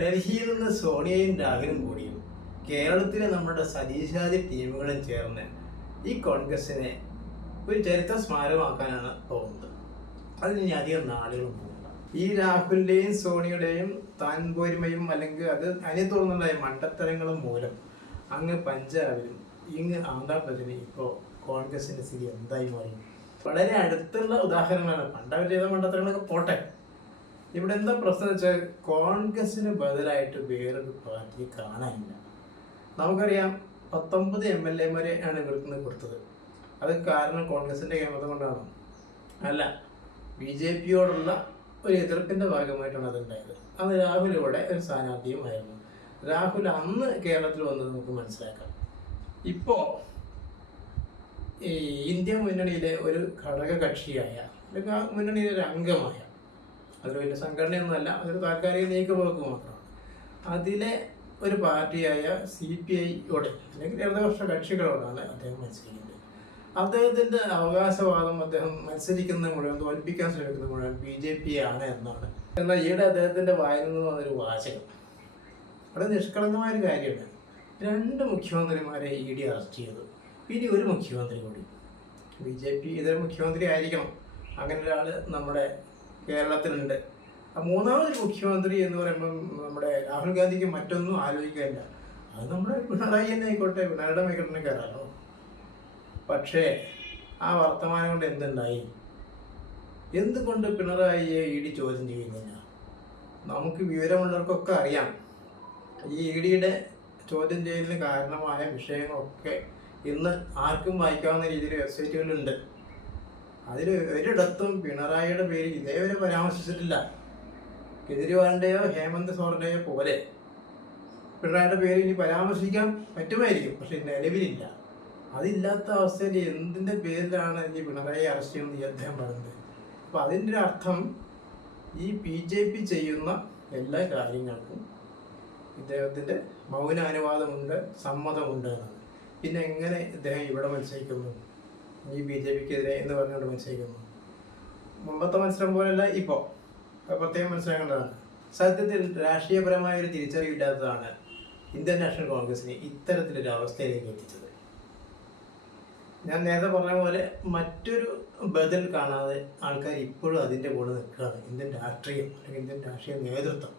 ഡൽഹിയിൽ നിന്ന് സോണിയയും രാഹുലും കൂടിയും കേരളത്തിലെ നമ്മുടെ സതീശാദി ടീമുകളും ചേർന്ന് ഈ കോൺഗ്രസിനെ ഒരു ചരിത്ര സ്മാരകമാക്കാനാണ് തോന്നുന്നത് അതിന് അധികം നാളുകളും ഈ രാഹുലിന്റെയും സോണിയുടെയും താൻ പോരുമയും അല്ലെങ്കിൽ അത് അതിനെ തുടർന്നുണ്ടായ മണ്ടത്തരങ്ങളും മൂലം അങ്ങ് പഞ്ചാബിലും ഇങ്ങ് ആന്ധ്രാപ്രദേശിലും ഇപ്പോൾ കോൺഗ്രസിന്റെ സ്ഥിതി എന്തായി മാറി? വളരെ അടുത്തുള്ള ഉദാഹരണങ്ങളാണ് പണ്ട് അവർ ചെയ്ത മണ്ടത്തരങ്ങളൊക്കെ പോട്ടെ. ഇവിടെ എന്താ പ്രശ്നം വെച്ചാൽ കോൺഗ്രസിന് ബദലായിട്ട് വേറൊരു പാർട്ടിയെ കാണാനില്ല. നമുക്കറിയാം പത്തൊമ്പത് എം എൽ എമാരെ ആണ് ഇവർക്ക് കൊടുത്തത്. അത് കാരണം കോൺഗ്രസിന്റെ കേമത കൊണ്ടാണോ? അല്ല ബി ജെ പിയോടുള്ള ഒരു എതിർപ്പിന്റെ ഭാഗമായിട്ടാണ് അത് ഉണ്ടായത് അന്ന് രാഹുൽ ഒരു സ്ഥാനാർത്ഥിയുമായിരുന്നു. രാഹുൽ അന്ന് കേരളത്തിൽ വന്നത് നമുക്ക് മനസ്സിലാക്കാം. ഇപ്പോ ഈ ഇന്ത്യ മുന്നണിയിലെ ഒരു ഘടക കക്ഷിയായ മുന്നണിയിലെ ഒരു അംഗമായ അതൊരു വലിയ സംഘടനയൊന്നുമല്ല അതൊരു താൽക്കാലിക നീക്കുപോക്ക് മാത്രമാണ് അതിലെ ഒരു പാർട്ടിയായ സി പി ഐയോട് അല്ലെങ്കിൽ ഇടതുപക്ഷ കക്ഷികളോടാണ് അദ്ദേഹം മത്സരിക്കുന്നത്. അദ്ദേഹത്തിന്റെ അവകാശവാദം അദ്ദേഹം മത്സരിക്കുന്ന മുഴുവൻ തോൽപ്പിക്കാൻ ശ്രമിക്കുന്ന മുഴുവൻ ബി ജെ പി ആണ് എന്നാണ്. എന്നാൽ ഈയിടെ അദ്ദേഹത്തിന്റെ വായിൽ നിന്ന് വന്നൊരു വാചകം. വളരെ നിഷ്കളങ്കമായ ഒരു കാര്യമാണ്. രണ്ട് മുഖ്യമന്ത്രിമാരെ ഇ ഡി അറസ്റ്റ് ചെയ്തു. ഇനി ഒരു മുഖ്യമന്ത്രി കൂടി. ബി ജെ പി ഇതൊരു മുഖ്യമന്ത്രി ആയിരിക്കണം. അങ്ങനെ ഒരാൾ നമ്മുടെ കേരളത്തിലുണ്ട്. മൂന്നാമതൊരു മുഖ്യമന്ത്രി എന്ന് പറയുമ്പോൾ നമ്മുടെ രാഹുൽ ഗാന്ധിക്ക് മറ്റൊന്നും ആലോചിക്കാനില്ല അത് നമ്മുടെ പിണറായി തന്നെ ആയിക്കോട്ടെ പിണറായിയുടെ മേഖലനെ കയറാലോ പക്ഷേ ആ വർത്തമാനം കൊണ്ട് എന്തുണ്ടായി? എന്തുകൊണ്ട് പിണറായിയെ ഇ ഡി ചോദ്യം ചെയ്യുന്നില്ല? നമുക്ക് വിവരമുള്ളവർക്കൊക്കെ അറിയാം. ഈ ഇ ഡിയുടെ ചോദ്യം ചെയ്യലിന് കാരണമായ വിഷയങ്ങളൊക്കെ ഇന്ന് ആർക്കും വായിക്കാവുന്ന രീതിയിൽ വെബ്സൈറ്റുകളുണ്ട് അതിൽ ഒരിടത്തും പിണറായിയുടെ പേര് ഇതേവരെ പരാമർശിച്ചിട്ടില്ല. കെജ്രിവാളിന്റെയോ ഹേമന്ത് സോറിന്റെയോ പോലെ. പിണറായിയുടെ പേര് ഇനി പരാമർശിക്കാൻ പറ്റുമായിരിക്കും പക്ഷെ നിലവിലില്ല. അതില്ലാത്ത അവസ്ഥയിൽ എന്തിന്റെ പേരിലാണ് ഈ പിണറായി അറസ്റ്റ് ചെയ്യുന്നത് അദ്ദേഹം പറയുന്നത്? അപ്പോൾ അതിന്റെ അർത്ഥം ഈ ബി ജെ പി ചെയ്യുന്ന എല്ലാ കാര്യങ്ങൾക്കും ഇദ്ദേഹത്തിന്റെ മൗനാനുവാദമുണ്ട് സമ്മതമുണ്ട് എന്നാണ്. പിന്നെ എങ്ങനെ ഇദ്ദേഹം ഇവിടെ മത്സരിക്കുന്നു? ഈ ബി ജെ പിക്കെതിരെ എന്ന് പറഞ്ഞുകൊണ്ട് മത്സരിക്കുന്നു. മുമ്പത്തെ മത്സരം പോലെയല്ല ഇപ്പോൾ പ്രത്യേകം മനസ്സിലാക്കേണ്ടതാണ് സത്യത്തിൽ രാഷ്ട്രീയപരമായ ഒരു തിരിച്ചറിവില്ലാത്തതാണ് ഇന്ത്യൻ നാഷണൽ കോൺഗ്രസിനെ ഇത്തരത്തിലൊരു അവസ്ഥയിലേക്ക് എത്തിച്ചത്. ഞാൻ നേരത്തെ പറഞ്ഞ പോലെ മറ്റൊരു ബദൽ കാണാതെ ആൾക്കാർ ഇപ്പോഴും അതിന്റെ കൂടെ നിൽക്കുകയാണ്. ഇന്ത്യൻ രാഷ്ട്രീയം അല്ലെങ്കിൽ ഇന്ത്യൻ രാഷ്ട്രീയ നേതൃത്വം.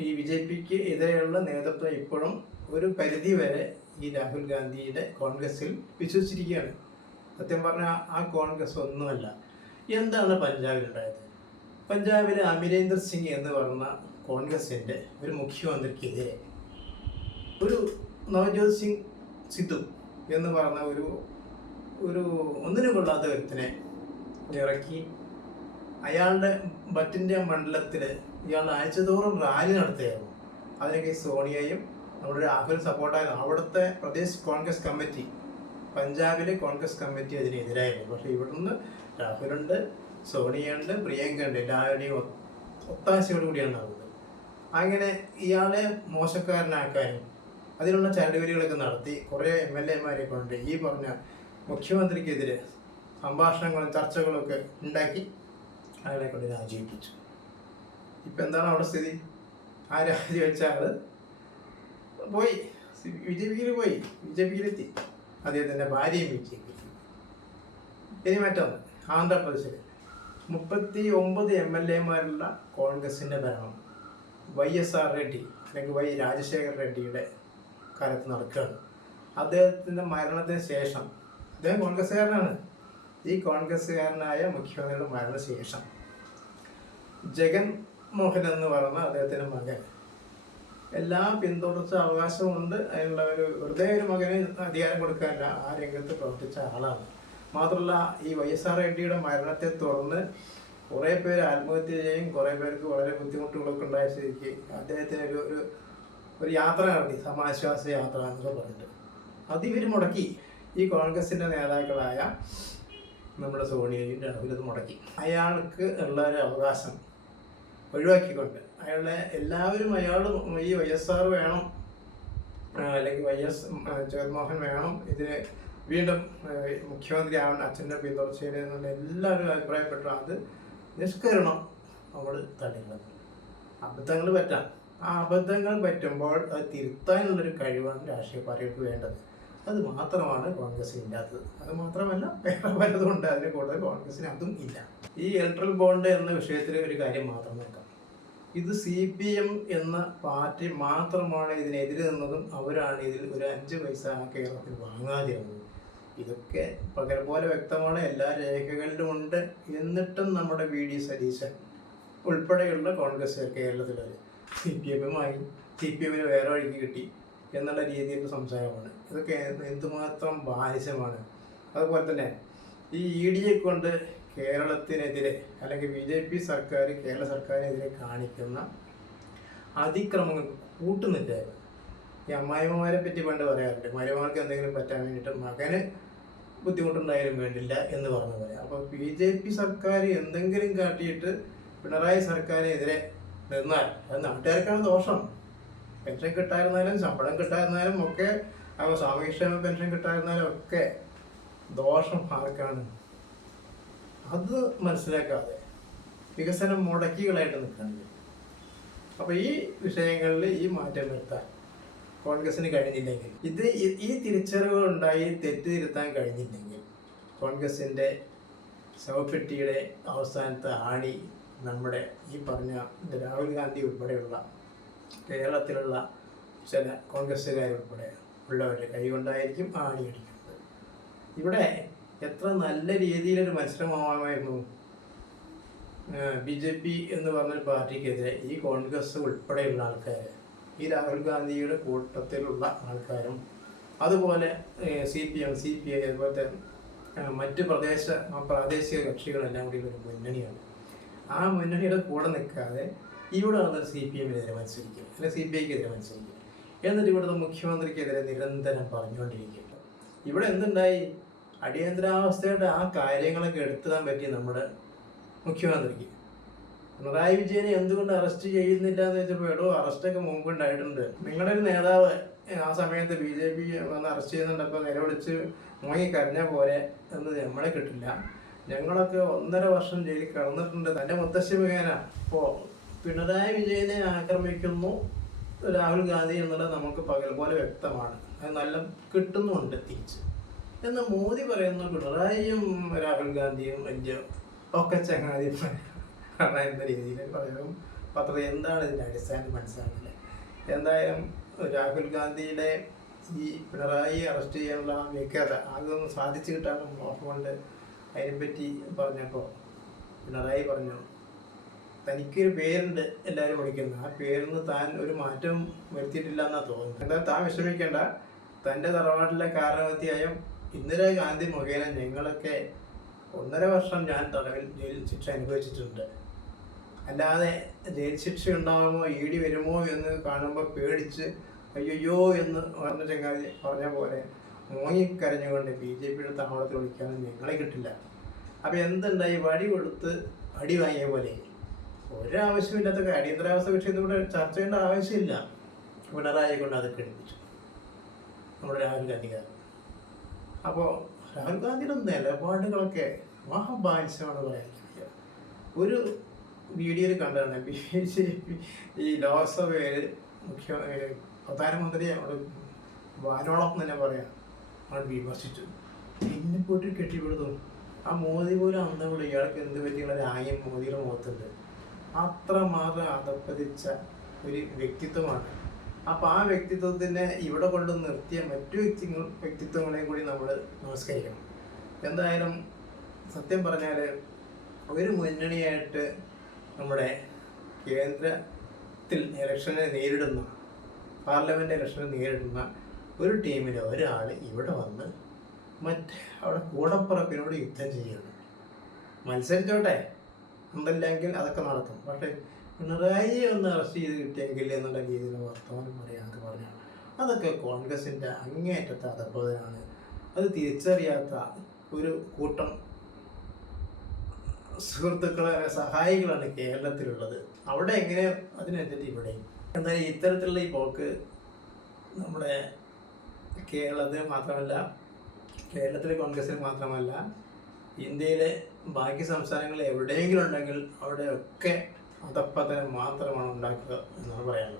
ഈ ബി ജെ പിക്ക് എതിരെയുള്ള നേതൃത്വം ഇപ്പോഴും ഒരു പരിധി വരെ ഈ രാഹുൽ ഗാന്ധിയുടെ കോൺഗ്രസിൽ വിശ്വസിച്ചിരിക്കുകയാണ്. സത്യം പറഞ്ഞാൽ ആ കോൺഗ്രസ് ഒന്നുമല്ല. എന്താണ് പഞ്ചാബിലുണ്ടായത് പഞ്ചാബിലെ അമരീന്ദർ സിംഗ് എന്ന് പറഞ്ഞ കോൺഗ്രസിന്റെ ഒരു മുഖ്യമന്ത്രിക്കെതിരെ ഒരു നവജോത് സിംഗ് സിദ്ധു എന്ന് പറഞ്ഞ ഒരു ഒരു ഒന്നിനും കൊള്ളാത്ത ഒരുത്തിനെ ഇറക്കി. അയാളുടെ ബറ്റിന്റെ മണ്ഡലത്തിൽ ഇയാൾ ആഴ്ചതോറും റാലി നടത്തുകയായിരുന്നു. അതിനൊക്കെ സോണിയയും നമ്മുടെ രാഹുൽ സപ്പോർട്ടായിരുന്നു. അവിടുത്തെ പ്രദേശ് കോൺഗ്രസ് കമ്മിറ്റി പഞ്ചാബിലെ കോൺഗ്രസ് കമ്മിറ്റി അതിനെതിരായിരുന്നു പക്ഷെ ഇവിടുന്ന് രാഹുലുണ്ട് സോണിയുണ്ട് പ്രിയങ്ക ഉണ്ട് എല്ലാവരുടെയും ഒത്താശയോട് കൂടിയാണ് നടന്നത്. അങ്ങനെ ഇയാളെ മോശക്കാരനാക്കാനും അതിനുള്ള ചരടുവലികളൊക്കെ നടത്തി കുറേ എം എൽ എമാരെ കൊണ്ട് ഈ പറഞ്ഞ മുഖ്യമന്ത്രിക്കെതിരെ സംഭാഷണങ്ങളും ചർച്ചകളൊക്കെ ഉണ്ടാക്കി അയാളെ കൊണ്ട് രാജിവെപ്പിച്ചു. ഇപ്പം എന്താണ് അവിടെ സ്ഥിതി? ആ രാജിവെച്ച ആൾ പോയി. ബി ജെ പിയിൽ പോയി. ബി ജെ പിയിലെത്തി. അദ്ദേഹത്തിന്റെ ഭാര്യയും വിജയിക്കും ഇനി മറ്റൊന്ന് ആന്ധ്രാപ്രദേശിൽ മുപ്പത്തി ഒമ്പത് എം എൽ എമാരുള്ള കോൺഗ്രസിന്റെ ഭരണം വൈ എസ് ആർ റെഡ്ഡി അല്ലെങ്കിൽ വൈ രാജശേഖർ റെഡ്ഡിയുടെ കാലത്ത് നടക്കുകയാണ്. അദ്ദേഹത്തിന്റെ മരണത്തിന് ശേഷം അദ്ദേഹം കോൺഗ്രസ്സുകാരനാണ്. ഈ കോൺഗ്രസ്സുകാരനായ മുഖ്യമന്ത്രിയുടെ മരണശേഷം ജഗൻ മോഹൻ എന്ന് പറഞ്ഞ അദ്ദേഹത്തിന്റെ മകൻ എല്ലാ പിന്തുടർച്ച അവകാശമുണ്ട് അതിനുള്ള ഒരു വെറുതെ ഒരു മകന് അധികാരം കൊടുക്കാനില്ല ആ രംഗത്ത് പ്രവർത്തിച്ച ആളാണ്. മാത്രമല്ല ഈ വൈ എസ് ആർ റെഡ്ഡിയുടെ മരണത്തെ തുടർന്ന് കുറേ പേര് ആത്മഹത്യ ചെയ്യും. കുറേ പേർക്ക് വളരെ ബുദ്ധിമുട്ടുകളൊക്കെ ഉണ്ടായ സ്ഥിതിക്ക് അദ്ദേഹത്തിന് ഒരു ഒരു ഒരു യാത്ര നടത്തി. സമാശ്വാസ യാത്ര എന്നൊക്കെ പറഞ്ഞിട്ട്. അത് ഇവർ മുടക്കി. ഈ കോൺഗ്രസിന്റെ നേതാക്കളായ നമ്മുടെ സോണിയയും രാഹുലും മുടക്കി. അയാൾക്ക് ഉള്ള ഒരു അവകാശം ഒഴിവാക്കിക്കൊണ്ട്. അയാളെ എല്ലാവരും അയാളും ഈ വൈ എസ് ആർ വേണം അല്ലെങ്കിൽ വൈ എസ് ജഗൻമോഹൻ വേണം. ഇതിന് വീണ്ടും മുഖ്യമന്ത്രി ആവണം അച്ഛന്റെ പിന്തുടർച്ചയിൽ എന്നുള്ള എല്ലാവരും അഭിപ്രായപ്പെട്ടു. അത് നിഷ്കരണം നമ്മൾ തടയുന്നത്. അബദ്ധങ്ങൾ പറ്റാം. ആ അബദ്ധങ്ങൾ പറ്റുമ്പോൾ അത് തിരുത്താനുള്ളൊരു കഴിവാണ് രാഷ്ട്രീയ പാർട്ടികൾക്ക് വേണ്ടത്. അത് മാത്രമാണ് കോൺഗ്രസ് ഇല്ലാത്തത്. അത് മാത്രമല്ല വേറെ പലതും ഉണ്ട്. അതിന് കൂടുതൽ കോൺഗ്രസിന് അതും ഇല്ല. ഈ ഇലക്ട്രൽ ബോണ്ട് എന്ന വിഷയത്തിൽ ഒരു കാര്യം മാത്രം നോക്കാം. ഇത് സി പി എം എന്ന പാർട്ടി മാത്രമാണ് ഇതിനെതിരെ നിന്നതും അവരാണ് ഇതിൽ ഒരു അഞ്ച് പൈസ കേരളത്തിൽ വാങ്ങാതിരുന്നത്. ഇതൊക്കെ പകൽ പോലെ വ്യക്തമാണ്. എല്ലാ രേഖകളിലും ഉണ്ട്. എന്നിട്ടും നമ്മുടെ വി ഡി സതീശൻ ഉൾപ്പെടെയുള്ള കോൺഗ്രസ് കേരളത്തിലെ സി പി എമ്മുമായി സി പി എമ്മിന് വേറെ വഴിക്ക് കിട്ടി എന്നുള്ള രീതിയിലുള്ള സംസാരമാണ്. ഇതൊക്കെ എന്തുമാത്രം ബാലിശമാണ്. അതുപോലെ തന്നെ ഈ ഇ ഡിയെ കൊണ്ട് കേരളത്തിനെതിരെ അല്ലെങ്കിൽ ബി ജെ പി സർക്കാർ കേരള സർക്കാരിനെതിരെ കാണിക്കുന്ന അതിക്രമങ്ങൾ കൂട്ടുനിൽക്കുകയായിരുന്നു ഈ അമ്മായിമ്മമാരെ പറ്റി പണ്ട് പറയാറുണ്ട് മരുമകൾക്ക് എന്തെങ്കിലും പറ്റാൻ വേണ്ടിയിട്ട് മകന് ബുദ്ധിമുട്ടുണ്ടായാലും വേണ്ടില്ല എന്ന് പറഞ്ഞു പറയാം അപ്പോൾ ബി ജെ പി സർക്കാർ എന്തെങ്കിലും കാട്ടിയിട്ട് പിണറായി സർക്കാരിനെതിരെ നിന്നാൽ അത് നാട്ടുകാർക്കാണ് ദോഷം. പെൻഷൻ കിട്ടാതിരുന്നാലും ശമ്പളം കിട്ടാതിരുന്നാലും ഒക്കെ സാമൂഹ്യക്ഷേമ പെൻഷൻ കിട്ടാതിരുന്നാലും ഒക്കെ ദോഷം ആർക്കാണ്? അത് മനസ്സിലാക്കാതെ വികസനം മുടക്കികളായിട്ട് നിൽക്കുന്നത് അപ്പോൾ ഈ വിഷയങ്ങളിൽ ഈ മാറ്റം വരുത്താൻ കോൺഗ്രസിന് കഴിഞ്ഞില്ലെങ്കിൽ ഇത് ഈ- തിരിച്ചറിവ് ഉണ്ടായി തെറ്റ് തിരുത്താൻ കഴിഞ്ഞില്ലെങ്കിൽ കോൺഗ്രസിന്റെ ശവപ്പെട്ടിയുടെ അവസാനത്തെ ആണി നമ്മുടെ ഈ പറഞ്ഞ രാഹുൽ ഗാന്ധി ഉൾപ്പെടെയുള്ള കേരളത്തിലുള്ള ചില കോൺഗ്രസ്സുകാരുൾപ്പെടെ ഉള്ളവരുടെ കൈകൊണ്ടായിരിക്കും ആണി അടിക്കുന്നത്. ഇവിടെ എത്ര നല്ല രീതിയിലൊരു മത്സരമാവാമായിരുന്നു ബി ജെ പി എന്ന് പറഞ്ഞൊരു പാർട്ടിക്കെതിരെ ഈ കോൺഗ്രസ് ഉൾപ്പെടെയുള്ള ആൾക്കാർ ഈ രാഹുൽ ഗാന്ധിയുടെ കൂട്ടത്തിലുള്ള ആൾക്കാരും അതുപോലെ C P M C P I അതുപോലത്തെ മറ്റ് പ്രദേശ പ്രാദേശിക കക്ഷികളെല്ലാം കൂടി ഒരു മുന്നണിയാണ്. ആ മുന്നണിയുടെ കൂടെ നിൽക്കാതെ ഇവിടെ വന്ന് സി പി എമ്മിനെതിരെ മത്സരിക്കും അല്ലെങ്കിൽ സി പി ഐക്കെതിരെ മത്സരിക്കും എന്നിട്ട് ഇവിടുത്തെ മുഖ്യമന്ത്രിക്കെതിരെ നിരന്തരം പറഞ്ഞുകൊണ്ടിരിക്കും ഇവിടെ എന്തുണ്ടായി? അടിയന്തരാവസ്ഥയുടെ ആ കാര്യങ്ങളൊക്കെ എടുത്തിടാൻ പറ്റി നമ്മുടെ മുഖ്യമന്ത്രിക്ക്. പിണറായി വിജയനെ എന്തുകൊണ്ട് അറസ്റ്റ് ചെയ്യുന്നില്ല എന്ന് വെച്ചപ്പോൾ എടോ അറസ്റ്റൊക്കെ മുമ്പ് ഉണ്ടായിട്ടുണ്ട് നിങ്ങളുടെ ഒരു നേതാവ് ആ സമയത്ത് ബി ജെ പി വന്ന് അറസ്റ്റ് ചെയ്യുന്നുണ്ടപ്പോൾ നിലവിളിച്ച് മുങ്ങി കരഞ്ഞാൽ പോരെ എന്ന് നമ്മളെ കിട്ടില്ല. ഞങ്ങളൊക്കെ ഒന്നര വർഷം ജയിലിൽ കിടന്നിട്ടുണ്ട്. തന്റെ മുത്തശ്ശി മുഖേന ഇപ്പോൾ പിണറായി വിജയനെ ആക്രമിക്കുന്നു രാഹുൽ ഗാന്ധി എന്നുള്ളത് നമുക്ക് പകൽ പോലെ വ്യക്തമാണ്. അത് നല്ല കിട്ടുന്നുമുണ്ട് തിരിച്ച്. എന്ന് മോദി പറയുന്ന പിണറായിയും രാഹുൽ ഗാന്ധിയും വലിയ ഒക്കെ ചങ്ങാതിമാരാണ് എന്ന രീതിയിൽ പറയുന്നു. പത്രം എന്താണ് ഇതിന്റെ അടിസ്ഥാനം മനസ്സിലാക്കുന്നത് എന്തായാലും രാഹുൽ ഗാന്ധിയുടെ ഈ പിണറായി അറസ്റ്റ് ചെയ്യാനുള്ള ആ വ്യക്തത അതൊന്നും സാധിച്ചു കിട്ടാനും നോക്കുകൊണ്ട് അതിനെപ്പറ്റി പറഞ്ഞപ്പോൾ പിണറായി പറഞ്ഞു തനിക്കൊരു പേരുണ്ട് എല്ലാവരും വിളിക്കുന്നത് ആ പേരിൽ നിന്ന് താൻ ഒരു മാറ്റം വരുത്തിയിട്ടില്ല എന്നാണ് തോന്നുന്നത് താൻ വിഷമിക്കേണ്ട. തന്റെ തറവാട്ടിലെ കാരണവത്തിയായും ഇന്ദിരാഗാന്ധി മുഖേന ഞങ്ങളൊക്കെ ഒന്നര വർഷം ഞാൻ തടവിൽ ജയിൽ ശിക്ഷ അനുഭവിച്ചിട്ടുണ്ട്. അല്ലാതെ ജയിൽ ശിക്ഷ ഉണ്ടാകുമോ ഈടി വരുമോ എന്ന് കാണുമ്പോൾ പേടിച്ച് അയ്യോ എന്ന് പറഞ്ഞ ചങ്ങാതി പറഞ്ഞ പോലെ മോങ്ങിക്കരഞ്ഞുകൊണ്ട് ബി ജെ പിയുടെ താവളത്തിൽ വിളിക്കാനും ഞങ്ങളെ കിട്ടില്ല. അപ്പം എന്തുണ്ടായി? വടി കൊടുത്ത് അടി വാങ്ങിയ പോലെ. ഒരാവശ്യമില്ലാത്ത അടിയന്തരാവസ്ഥ വിഷയം ഇവിടെ ചർച്ച ചെയ്യേണ്ട ആവശ്യമില്ല. പിണറായി കൊണ്ട് അത് കെടുപ്പിച്ചു. നമ്മുടെ രാഹുൽ ഗാന്ധിക്കാരൻ അപ്പോൾ രാഹുൽ ഗാന്ധിയുടെ നിലപാടുകളൊക്കെ മഹാബാലിശമാണ് പറയാനിരിക്കുക. ഒരു വീഡിയോയിൽ കണ്ടതാണ്. ബി ജെ പി ഈ ലോക്സഭയിൽ മുഖ്യ പ്രധാനമന്ത്രി അവിടെ വാനോളം തന്നെ പറയാം. അവിടെ വിമർശിച്ചു. പിന്നെ പോയിട്ട് കെട്ടിപ്പിടുത്തു ആ മോദി പോലും അന്തമുള്ള ഇയാൾക്ക് എന്ത് പറ്റിയുള്ള രാജ്യം മോദിയുടെ മുഖത്തുണ്ട്. അത്രമാത്രം അതപ്പതിച്ച ഒരു വ്യക്തിത്വമാണ് അപ്പൊ ആ വ്യക്തിത്വത്തിനെ ഇവിടെ കൊണ്ട് നിർത്തിയ മറ്റു വ്യക്തി വ്യക്തിത്വങ്ങളെയും കൂടി നമ്മൾ നമസ്കരിക്കണം. എന്തായാലും സത്യം പറഞ്ഞാൽ ഒരു മുന്നണിയായിട്ട് നമ്മുടെ കേന്ദ്രത്തിൽ ഇലക്ഷനെ നേരിടുന്ന പാർലമെന്റ് ഇലക്ഷനെ നേരിടുന്ന ഒരു ടീമിലെ ഒരാൾ ഇവിടെ വന്ന് മറ്റ് അവിടെ കൂടപ്പുറപ്പിനോട് യുദ്ധം ചെയ്യുന്നു. മത്സരിച്ചോട്ടെ? എന്തല്ലെങ്കിൽ അതൊക്കെ നടക്കും പക്ഷേ പിണറായി ഒന്ന് അറസ്റ്റ് ചെയ്ത് കിട്ടിയെങ്കിൽ എന്നുള്ള രീതിയിൽ വർത്തമാനം പറയാനൊക്കെ പറഞ്ഞു അതൊക്കെ കോൺഗ്രസിന്റെ അങ്ങേയറ്റത്തെ അധപ്പതനാണ് അത് തിരിച്ചറിയാത്ത ഒരു കൂട്ടം സുഹൃത്തുക്കളെ സഹായികളാണ് കേരളത്തിലുള്ളത്. അവിടെ എങ്ങനെ അതിനെത്തിട്ട് ഇവിടെ? എന്നാൽ ഇത്തരത്തിലുള്ള ഈ പോക്ക് നമ്മുടെ കേരളത്തിൽ മാത്രമല്ല കേരളത്തിലെ കോൺഗ്രസിന് മാത്രമല്ല ഇന്ത്യയിലെ ബാക്കി സംസ്ഥാനങ്ങൾ എവിടെയെങ്കിലും ഉണ്ടെങ്കിൽ അവിടെയൊക്കെ അധപ്പതനം മാത്രമാണ് ഉണ്ടാക്കുക എന്നാണ് പറയാനുള്ളത്.